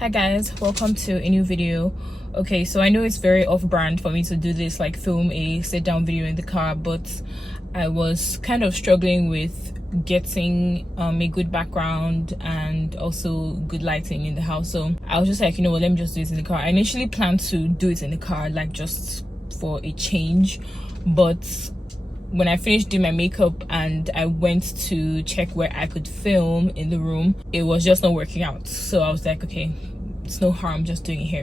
Hi guys, welcome to a new video. Okay, so I know it's very off-brand for me to do this, like film a sit-down video in the car, but I was kind of struggling with getting a good background and also good lighting in the house. So I was just like, you know what, let me just do it in the car. I initially planned to do it in the car, like just for a change, but when I finished doing my makeup and I went to check where I could film in the room, it was just not working out. So I was like, okay, it's no harm just doing it here.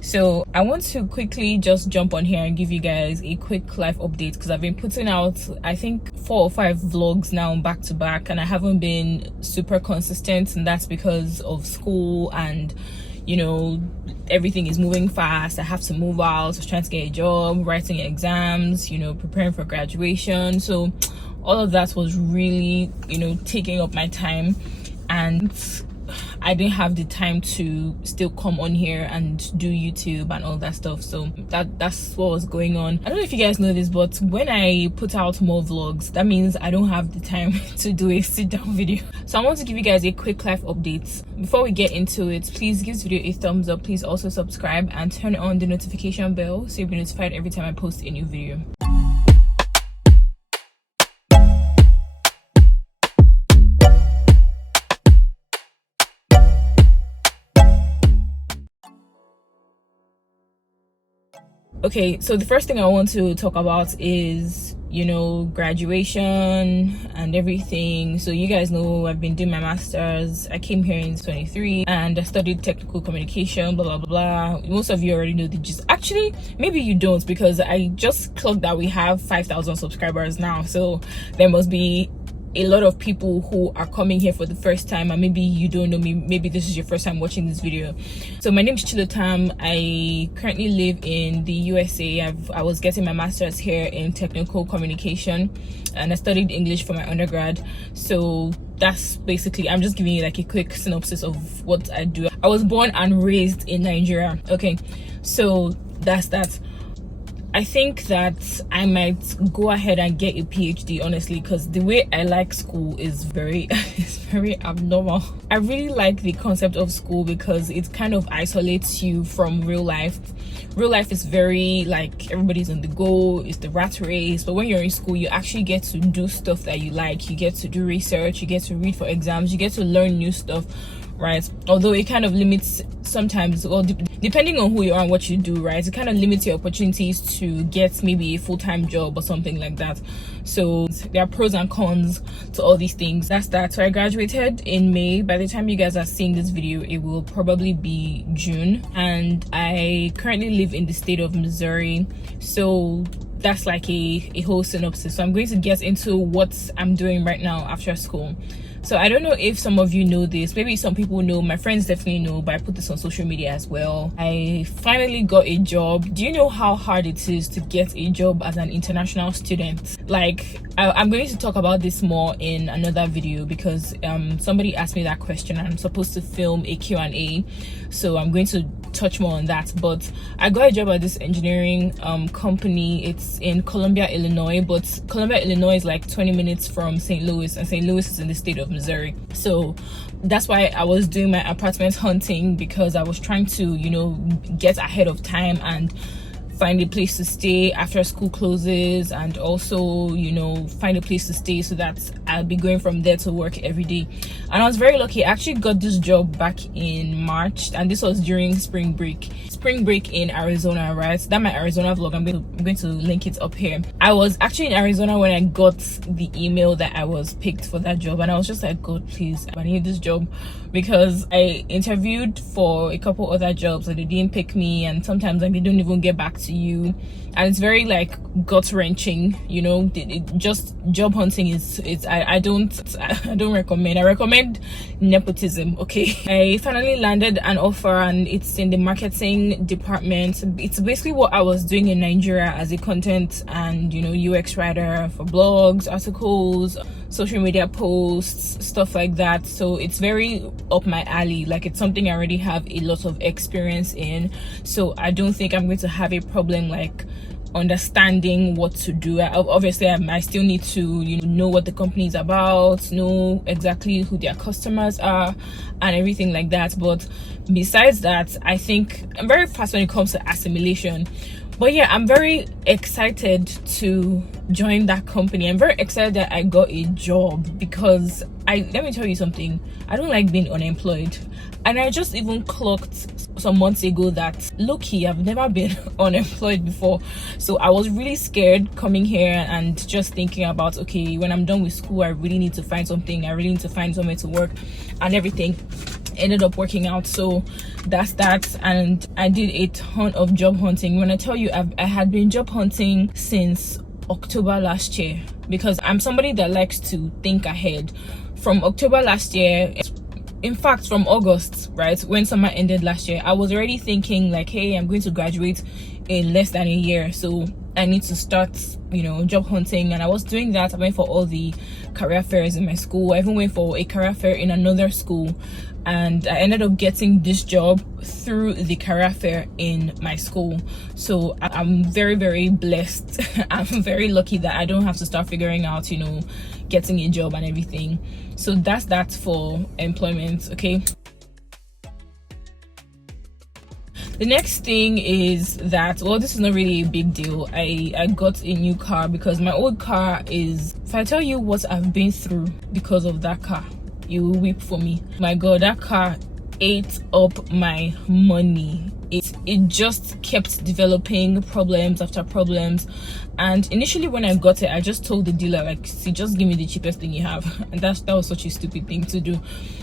So I want to quickly just jump on here and give you guys a quick life update, because I've been putting out I think 4 or 5 vlogs now back to back, and I haven't been super consistent, and that's because of school and you know, everything is moving fast. I have to move out. I was trying to get a job, writing exams, you know, preparing for graduation. So all of that was really, you know, taking up my time, and I didn't have the time to still come on here and do YouTube and all that stuff. So that's what was going on. I don't know if you guys know this, but when I put out more vlogs, that means I don't have the time to do a sit-down video. So I want to give you guys a quick life update. Before we get into it, please give this video a thumbs up. Please also subscribe and turn on the notification bell so you'll be notified every time I post a new video. Okay, so the first thing I want to talk about is, you know, graduation and everything. So you guys know I've been doing my master's. I came here in 23 and I studied technical communication, blah blah blah. Most of you already know the gist. Actually, maybe you don't, because I just clocked that we have 5,000 subscribers now, so there must be a lot of people who are coming here for the first time, and maybe you don't know me, maybe this is your first time watching this video. So my name is Chilotam. I currently live in the USA. I was getting my master's here in technical communication, and I studied English for my undergrad. So that's basically, I'm just giving you like a quick synopsis of what I do. I was born and raised in Nigeria. Okay, so that's that. I think that I might go ahead and get a PhD, honestly, because the way I like school is very abnormal. I really like the concept of school because it kind of isolates you from real life. Real life is very like everybody's on the go, it's the rat race, but when you're in school you actually get to do stuff that you like. You get to do research, you get to read for exams, you get to learn new stuff, right? Although it kind of limits sometimes, well, depending on who you are and what you do, right, it kind of limits your opportunities to get maybe a full-time job or something like that. So there are pros and cons to all these things. That's that. So I graduated in May. By the time you guys are seeing this video, it will probably be June, and I currently live in the state of Missouri. So that's like a whole synopsis. So I'm going to get into what I'm doing right now after school. So I don't know if some of you know this, maybe some people know, my friends definitely know, but I put this on social media as well. I finally got a job. Do you know how hard it is to get a job as an international student? Like, I'm going to talk about this more in another video, because somebody asked me that question and I'm supposed to film a Q&A, so I'm going to touch more on that. But I got a job at this engineering company. It's in Columbia, Illinois, but Columbia, Illinois is like 20 minutes from St. Louis, and St. Louis is in the state of Missouri. So that's why I was doing my apartment hunting, because I was trying to, you know, get ahead of time and find a place to stay after school closes, and also, you know, find a place to stay so that I'll be going from there to work every day. And I was very lucky. I actually got this job back in March, and this was during spring break in Arizona, right? That my Arizona vlog, I'm going to link it up here. I was actually in Arizona when I got the email that I was picked for that job, and I was just like, God, please, I need this job, because I interviewed for a couple other jobs and they didn't pick me, and sometimes like they don't even get back to you, and it's very like gut-wrenching, you know. Just job hunting is I don't recommend. I recommend nepotism. Okay, I finally landed an offer, and it's in the marketing department. It's basically what I was doing in Nigeria as a content and, you know, UX writer for blogs, articles, social media posts, stuff like that. So it's very up my alley. Like, it's something I already have a lot of experience in, so I don't think I'm going to have a problem like understanding what to do. Obviously I still need to know what the company is about, know exactly who their customers are and everything like that. But besides that, I think I'm very fast when it comes to assimilation. But yeah, I'm very excited to join that company. I'm very excited that I got a job, because let me tell you something, I don't like being unemployed. And I just even clocked some months ago that, low-key, I've never been unemployed before. So I was really scared coming here and just thinking about, okay, when I'm done with school, I really need to find something. I really need to find somewhere to work and everything. Ended up working out. So that's that. And I did a ton of job hunting. When I tell you, I had been job hunting since October last year, because I'm somebody that likes to think ahead. From October last year, in fact from August, right, when summer ended last year, I was already thinking like, hey, I'm going to graduate in less than a year, so I need to start job hunting. And I was doing that. I went for all the career fairs in my school. I even went for a career fair in another school, and I ended up getting this job through the career fair in my school. So I'm very, very blessed. I'm very lucky that I don't have to start figuring out getting a job and everything. So that's that for employment. Okay, the next thing is that, well, this is not really a big deal. I got a new car, because my old car is, if I tell you what I've been through because of that car, you will weep for me. My god, that car ate up my money. It just kept developing problems after problems. And initially when I got it, I just told the dealer, like, see, just give me the cheapest thing you have. And that was such a stupid thing to do,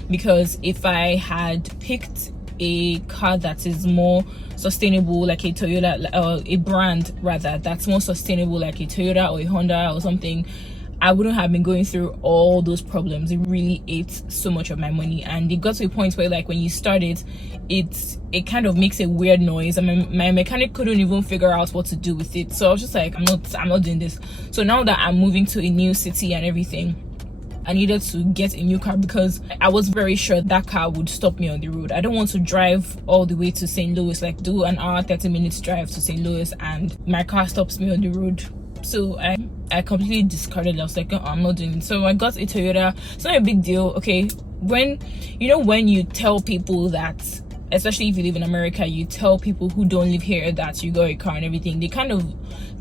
because if I had picked a car that is more sustainable, like a Toyota, a brand rather that's more sustainable, like a Toyota or a Honda or something, I wouldn't have been going through all those problems. It really ate so much of my money. And it got to a point where, like, when you start it kind of makes a weird noise, and my mechanic couldn't even figure out what to do with it. So I was just like, I'm not doing this. So now that I'm moving to a new city and everything, I needed to get a new car, because I was very sure that car would stop me on the road. I don't want to drive all the way to St. Louis, like do an hour 30 minutes drive to St. Louis, and my car stops me on the road. So I completely discarded it. I was like, oh, I'm not doing it. So I got a Toyota. It's not a big deal. Okay, when you tell people that, especially if you live in America, you tell people who don't live here that you got a car and everything, they kind of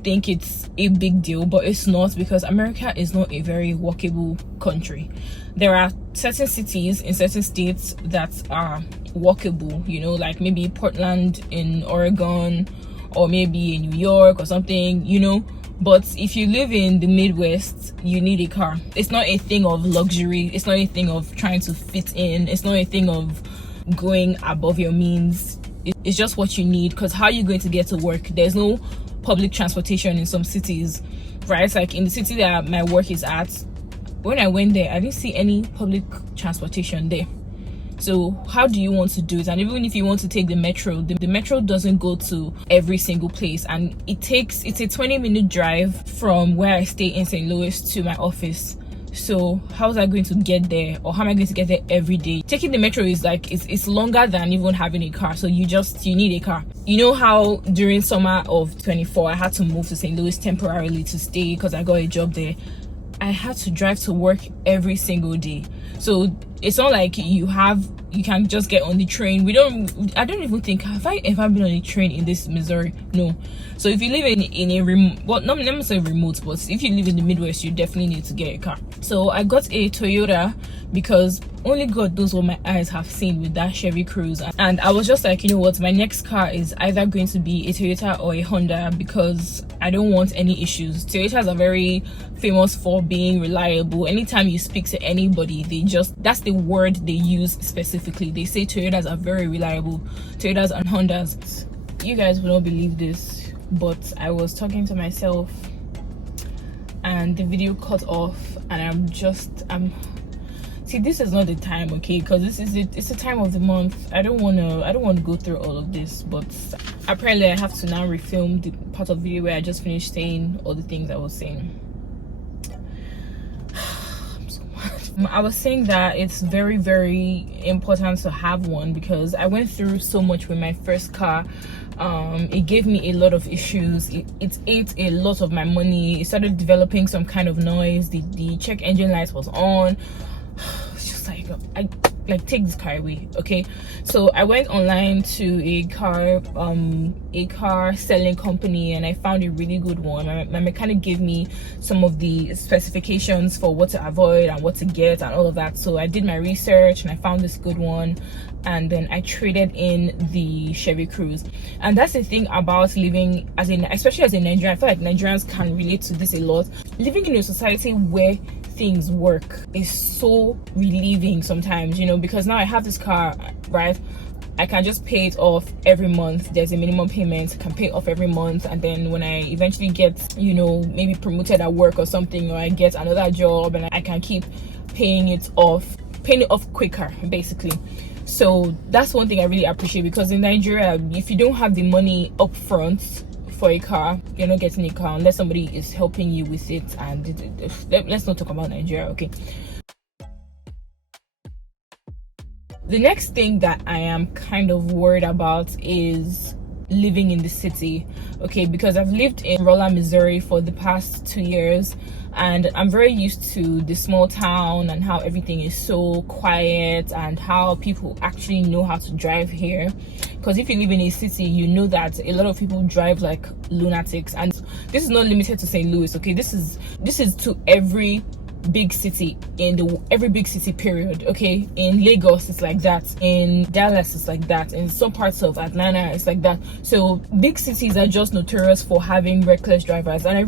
think it's a big deal, but it's not, because America is not a very walkable country. There are certain cities in certain states that are walkable, like maybe Portland in Oregon, or maybe in New York or something, but if you live in the Midwest, you need a car. It's not a thing of luxury. It's not a thing of trying to fit in. It's not a thing of going above your means. It's just what you need, because how are you going to get to work? There's no public transportation in some cities, right? Like in the city that my work is at, when I went there, I didn't see any public transportation there. So how do you want to do it? And even if you want to take the metro, the metro doesn't go to every single place, and it's a 20-minute drive from where I stay in St. Louis to my office. So how was I going to get there, or how am I going to get there every day? Taking the metro is like, it's longer than even having a car. So you need a car. You know how during summer of 24 I had to move to St. Louis temporarily to stay because I got a job there. I had to drive to work every single day. So it's not like you can just get on the train. I don't even think, have I ever been on a train in this Missouri? No. So if you live in a remote, well, not necessarily remote, but if you live in the Midwest, you definitely need to get a car. So I got a Toyota, because only God knows what my eyes have seen with that Chevy Cruze. And I was just like, you know what, my next car is either going to be a Toyota or a Honda, because I don't want any issues. Toyotas are very famous for being reliable. Anytime you speak to anybody, that's the word they use specifically. They say Toyotas are very reliable. Toyotas and Hondas. You guys will not believe this, but I was talking to myself and the video cut off, and see, this is not the time, okay, because it's the time of the month. I don't want to go through all of this, but apparently I have to now refilm the part of the video where I just finished saying all the things I was saying. I'm so mad. I was saying that it's very, very important to have one because I went through so much with my first car. It gave me a lot of issues. It ate a lot of my money. It started developing some kind of noise. The check engine light was on. It's just like, I like, take this car away. Okay, so I went online to a car selling company, and I found a really good one. My mechanic gave me some of the specifications for what to avoid and what to get and all of that. So I did my research and I found this good one, and then I traded in the Chevy Cruze. And that's the thing about living especially as a Nigerian. I feel like Nigerians can relate to this a lot. Living in a society where things work is so relieving sometimes, you know, because now I have this car, right? I can just pay it off every month. There's a minimum payment. I can pay it off every month, and then when I eventually get, you know, maybe promoted at work or something, or I get another job, and I can keep paying it off quicker, basically. So that's one thing I really appreciate, because in Nigeria, if you don't have the money up front for a car, you're not getting a car unless somebody is helping you with it. And let's not talk about Nigeria, okay? The next thing that I am kind of worried about is living in the city, okay? Because I've lived in Rolla, Missouri for the past 2 years, and I'm very used to the small town and how everything is so quiet and how people actually know how to drive here. Because if you live in a city, you know that a lot of people drive like lunatics. And this is not limited to St. Louis, okay? This is to every big city every big city period, okay? In Lagos it's like that, in Dallas it's like that, in some parts of Atlanta it's like that. So big cities are just notorious for having reckless drivers. And I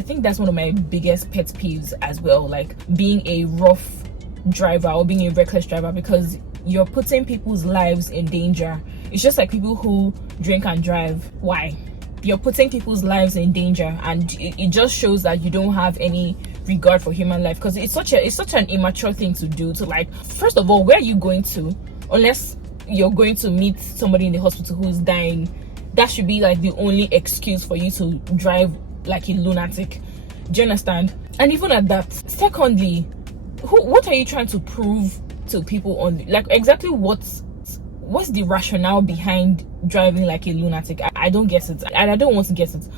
think that's one of my biggest pet peeves as well, like being a rough driver or being a reckless driver, because you're putting people's lives in danger. It's just like people who drink and drive. Why? You're putting people's lives in danger, and it just shows that you don't have any regard for human life, because it's such an immature thing to do. To, like, first of all, where are you going to? Unless you're going to meet somebody in the hospital who's dying, that should be like the only excuse for you to drive like a lunatic. Do you understand? And even at that, secondly, what are you trying to prove to people on, like, exactly what's the rationale behind driving like a lunatic? I don't get it, and I don't want to get it.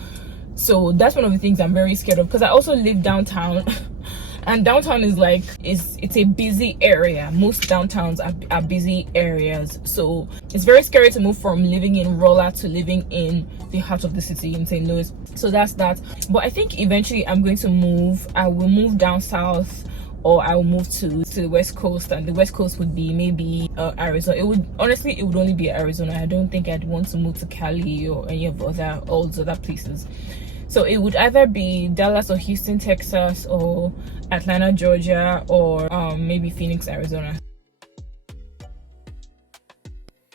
So that's one of the things I'm very scared of, because I also live downtown and downtown is like, it's a busy area. Most downtowns are busy areas, so it's very scary to move from living in Rolla to living in the heart of the city in St. Louis. So that's that. But I think eventually I'm going to move. I will move down south, or I will move to the West Coast, and the West Coast would be maybe Arizona. It would only be Arizona. I don't think I'd want to move to Cali or any of all those other places. So it would either be Dallas or Houston, Texas, or Atlanta, Georgia, or maybe Phoenix, Arizona.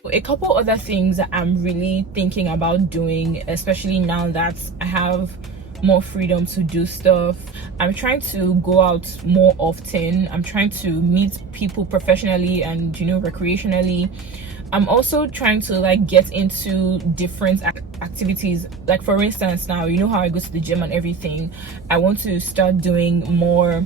A couple other things that I'm really thinking about doing, especially now that I have more freedom to do stuff. I'm trying to go out more often. I'm trying to meet people professionally and, you know, recreationally. I'm also trying to like get into different activities. Like, for instance, now, you know how I go to the gym and everything. I want to start doing more,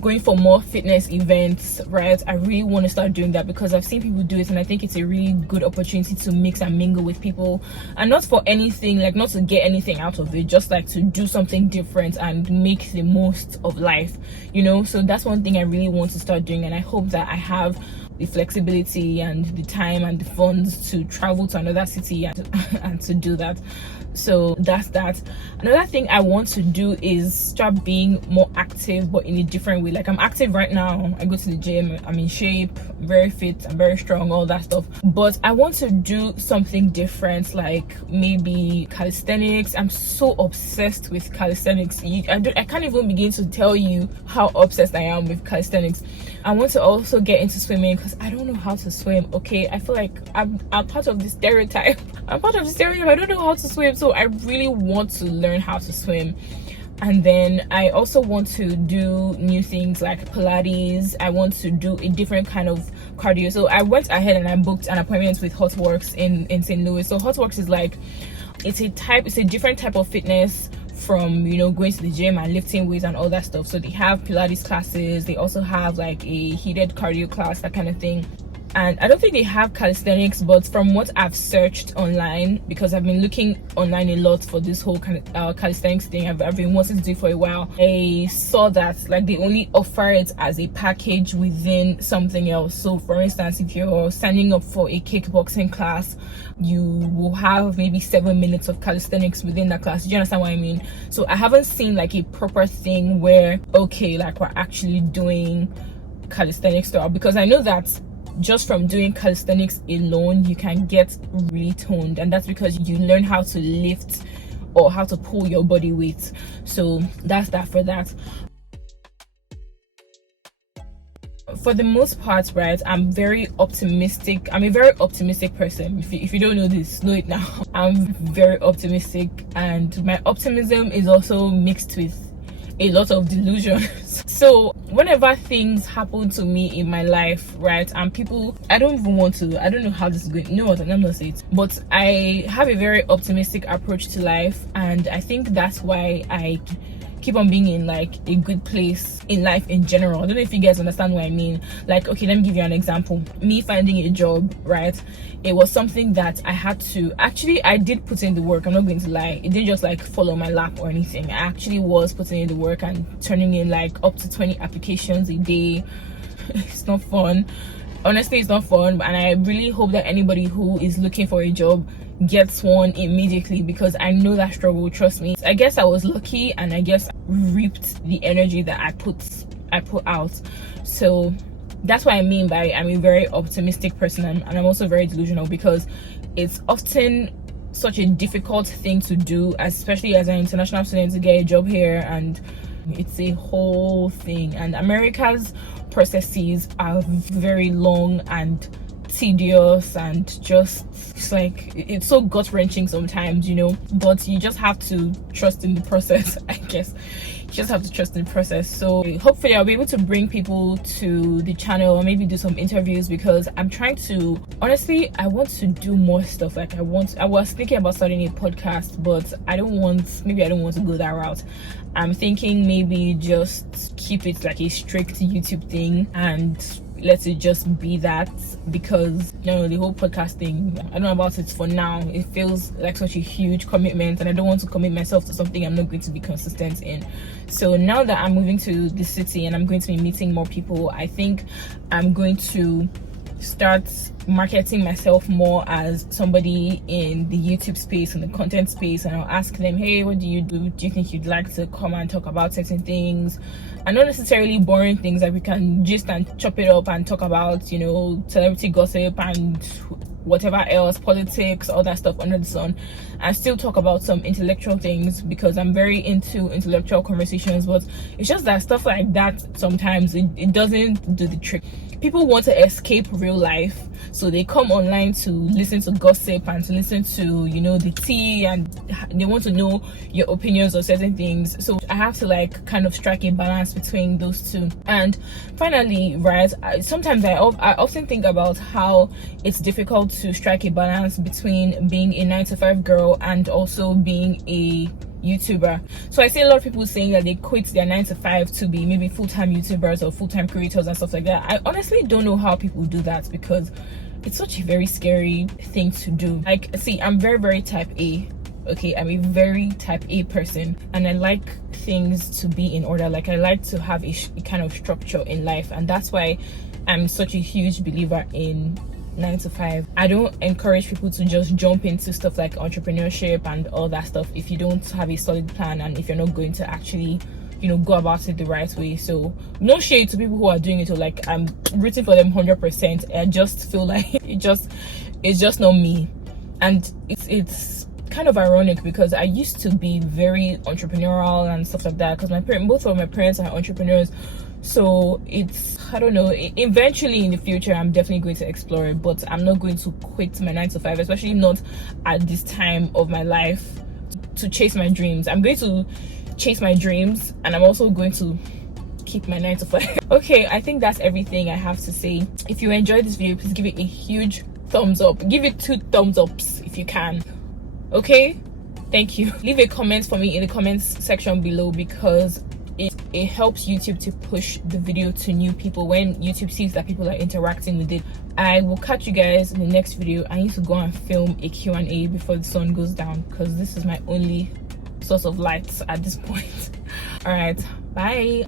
going for more fitness events, right? I really want to start doing that, because I've seen people do it, and I think it's a really good opportunity to mix and mingle with people, and not for anything, like, not to get anything out of it, just like to do something different and make the most of life, you know? So that's one thing I really want to start doing, and I hope that I have the flexibility and the time and the funds to travel to another city and to do that. So that's that. Another thing I want to do is start being more active, but in a different way. Like, I'm active right now. I go to the gym, I'm in shape, very fit, I'm very strong, all that stuff. But I want to do something different, like maybe calisthenics. I'm so obsessed with calisthenics. I can't even begin to tell you how obsessed I am with calisthenics. I want to also get into swimming, because I don't know how to swim, okay? I feel like I'm part of the stereotype. I don't know how to swim, so I really want to learn how to swim. And then I also want to do new things like Pilates. I want to do a different kind of cardio. So I went ahead and I booked an appointment with Hotworks in St. Louis. So Hotworks is like, it's a different type of fitness from, you know, going to the gym and lifting weights and all that stuff. So they have Pilates classes, they also have like a heated cardio class, that kind of thing. And I don't think they have calisthenics, but from what I've searched online, because I've been looking online a lot for this whole kind of calisthenics thing, I've been wanting to do it for a while. I saw that like they only offer it as a package within something else. So for instance, if you're signing up for a kickboxing class, you will have maybe 7 minutes of calisthenics within that class. Do you understand what I mean? So I haven't seen like a proper thing where, okay, like we're actually doing calisthenics stuff, because I know that just from doing calisthenics alone you can get really toned, and that's because you learn how to lift or how to pull your body weight. So that's that for that. For the most part, right, I'm very optimistic. I'm a very optimistic person. If you don't know this, know it now. I'm very optimistic, and my optimism is also mixed with a lot of delusion. So whenever things happen to me in my life, right, and people, I don't know how this is going, you know what, I'm not gonna say it, but I have a very optimistic approach to life, and I think that's why I keep on being in like a good place in life in general. I don't know if you guys understand what I mean. Like, okay, let me give you an example. Me finding a job, right, it was something that I had to, actually I did put in the work, I'm not going to lie. It didn't just like fall on my lap or anything. I actually was putting in the work and turning in like up to 20 applications a day. It's not fun, honestly, it's not fun. And I really hope that anybody who is looking for a job gets one immediately, because I know that struggle, trust me. I guess I was lucky, and I guess I reaped the energy that I put out. So that's what I mean by I'm a very optimistic person, and I'm also very delusional, because it's often such a difficult thing to do, especially as an international student, to get a job here, and it's a whole thing. And America's processes are very long and tedious, and just, it's like, it's so gut-wrenching sometimes, you know, but you just have to trust in the process. I guess you just have to trust in the process. So hopefully I'll be able to bring people to the channel, or maybe do some interviews, because I'm trying to, honestly, I want to do more stuff. Like I was thinking about starting a podcast, but I don't want to go that route. I'm thinking maybe just keep it like a strict YouTube thing, and let it just be that, because you know, the whole podcast thing, I don't know about it for now. It feels like such a huge commitment, and I don't want to commit myself to something I'm not going to be consistent in. So now that I'm moving to the city and I'm going to be meeting more people, I think I'm going to start marketing myself more as somebody in the YouTube space and the content space, and I'll ask them, hey, what do you do? Do you think you'd like to come and talk about certain things? And not necessarily boring things, like we can just and chop it up and talk about, you know, celebrity gossip and whatever else, politics, all that stuff under the sun, and still talk about some intellectual things, because I'm very into intellectual conversations. But it's just that stuff like that sometimes it doesn't do the trick. People want to escape real life, so they come online to listen to gossip and to listen to, you know, the tea, and they want to know your opinions on certain things. So I have to like kind of strike a balance between those two. And finally, right, sometimes I often think about how it's difficult to strike a balance between being a 9-to-5 girl and also being a YouTuber. So I see a lot of people saying that they quit their 9-to-5 to be maybe full-time YouTubers or full-time creators and stuff like that. I honestly don't know how people do that, because it's such a very scary thing to do. Like, see, I'm very, very type A. Okay, I'm a very type A person, and I like things to be in order. Like, I like to have a kind of structure in life, and that's why I'm such a huge believer in 9-to-5. I don't encourage people to just jump into stuff like entrepreneurship and all that stuff if you don't have a solid plan, and if you're not going to actually, you know, go about it the right way. So no shade to people who are doing it, or like I'm rooting for them 100%. I just feel like it's just not me. And it's kind of ironic, because I used to be very entrepreneurial and stuff like that, because both of my parents are entrepreneurs. So it's, I don't know, eventually in the future I'm definitely going to explore it, but I'm not going to quit my 9-to-5, especially not at this time of my life, to chase my dreams. I'm going to chase my dreams, and I'm also going to keep my 9-to-5. Okay, I think that's everything I have to say. If you enjoyed this video, please give it a huge thumbs up. Give it 2 thumbs ups if you can. Okay, Thank you. Leave a comment for me in the comments section below, because it helps YouTube to push the video to new people. When YouTube sees that people are interacting with it, I will catch you guys in the next video. I need to go and film a Q&A before the sun goes down, because this is my only source of light at this point. All right, bye.